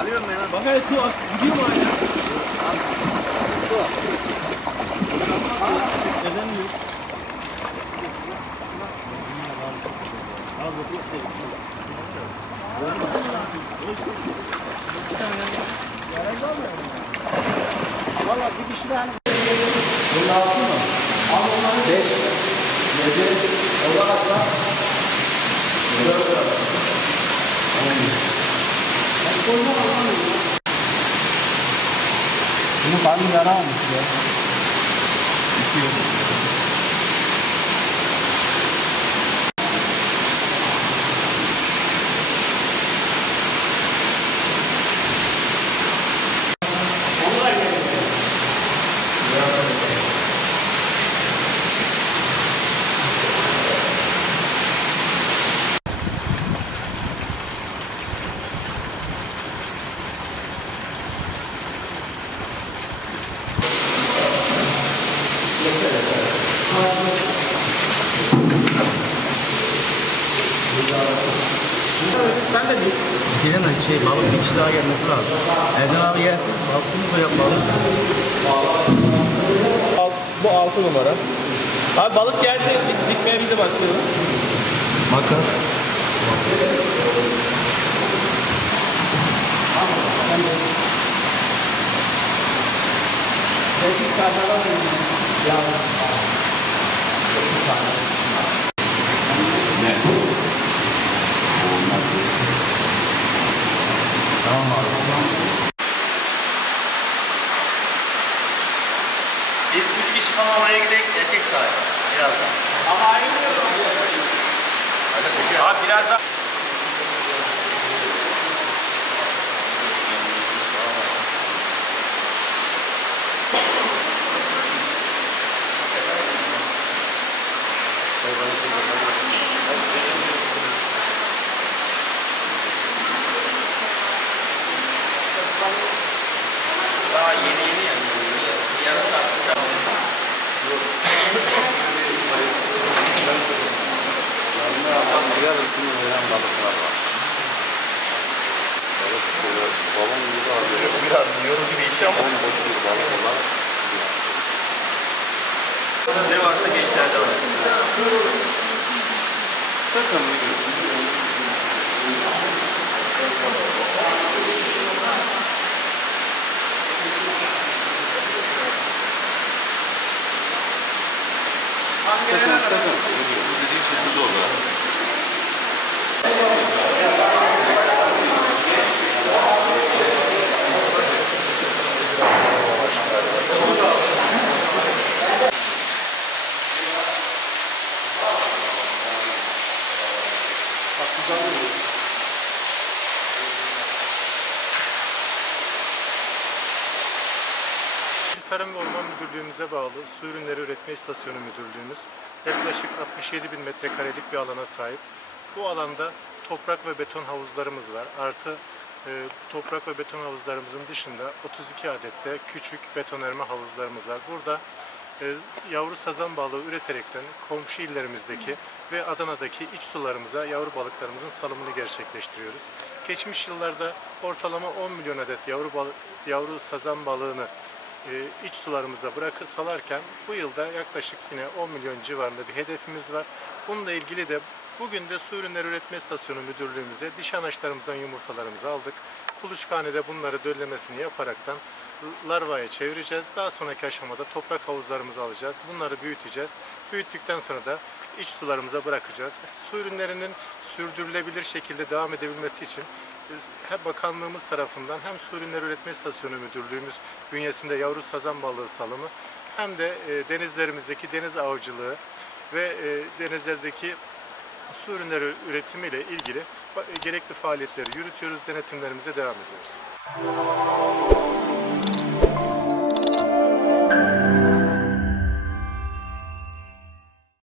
Alıyorum ben. Bak evet gidiyor mu hala? Neden yok? Valla bir kişi de hani. Bunun altı mı? Al onları 5, 7, olarak da 4 lira. Bunun karnı yara almış ya. 2. Sen de bir. Bilemem balık bir kişi daha gelmesi lazım. Ercan abi gelsin, balıkımızı da yapalım. Bu 6 numara. Abi balık gelse dikmeye bir de başlayalım. Makas. Tamam abi. Biz 3 kişi falan oraya gidelim. Erkek sahibi. Birazdan. Ama ayrılmıyorum. Abi biraz daha. Daha yeni yani. Yarım saat. Yarısını veren balıklar var. Evet, şöyle balon gibi alıyor. Biraz yorucu bir iş ama. Bomboş bir balık olarak Ne varsa gençlerde var. sakın. Sakın. Bu dediğin şekilde olur. Tarım ve Orman Müdürlüğümüze bağlı Su Ürünleri Üretme İstasyonu Müdürlüğümüz yaklaşık 67 bin metrekarelik bir alana sahip. Bu alanda toprak ve beton havuzlarımız var. Artı toprak ve beton havuzlarımızın dışında 32 adet de küçük betonarme havuzlarımız var. Burada yavru sazan balığı üreterekten komşu illerimizdeki ve Adana'daki iç sularımıza yavru balıklarımızın salımını gerçekleştiriyoruz. Geçmiş yıllarda ortalama 10 milyon adet yavru sazan balığını iç sularımıza salarken bu yılda yaklaşık yine 10 milyon civarında bir hedefimiz var. Bununla ilgili de bugün de Su Ürünleri Üretme İstasyonu Müdürlüğümüze dişi anaçlarımızdan yumurtalarımızı aldık. Kuluçkhanede bunları döllemesini yaparaktan larvaya çevireceğiz. Daha sonraki aşamada toprak havuzlarımızı alacağız. Bunları büyüteceğiz. Büyüttükten sonra da iç sularımıza bırakacağız. Su ürünlerinin sürdürülebilir şekilde devam edebilmesi için hem bakanlığımız tarafından hem Su Ürünleri Üretme İstasyonu Müdürlüğümüz bünyesinde yavru sazan balığı salımı hem de denizlerimizdeki deniz avcılığı ve denizlerdeki su ürünleri üretimiyle ilgili gerekli faaliyetleri yürütüyoruz, denetimlerimize devam ediyoruz.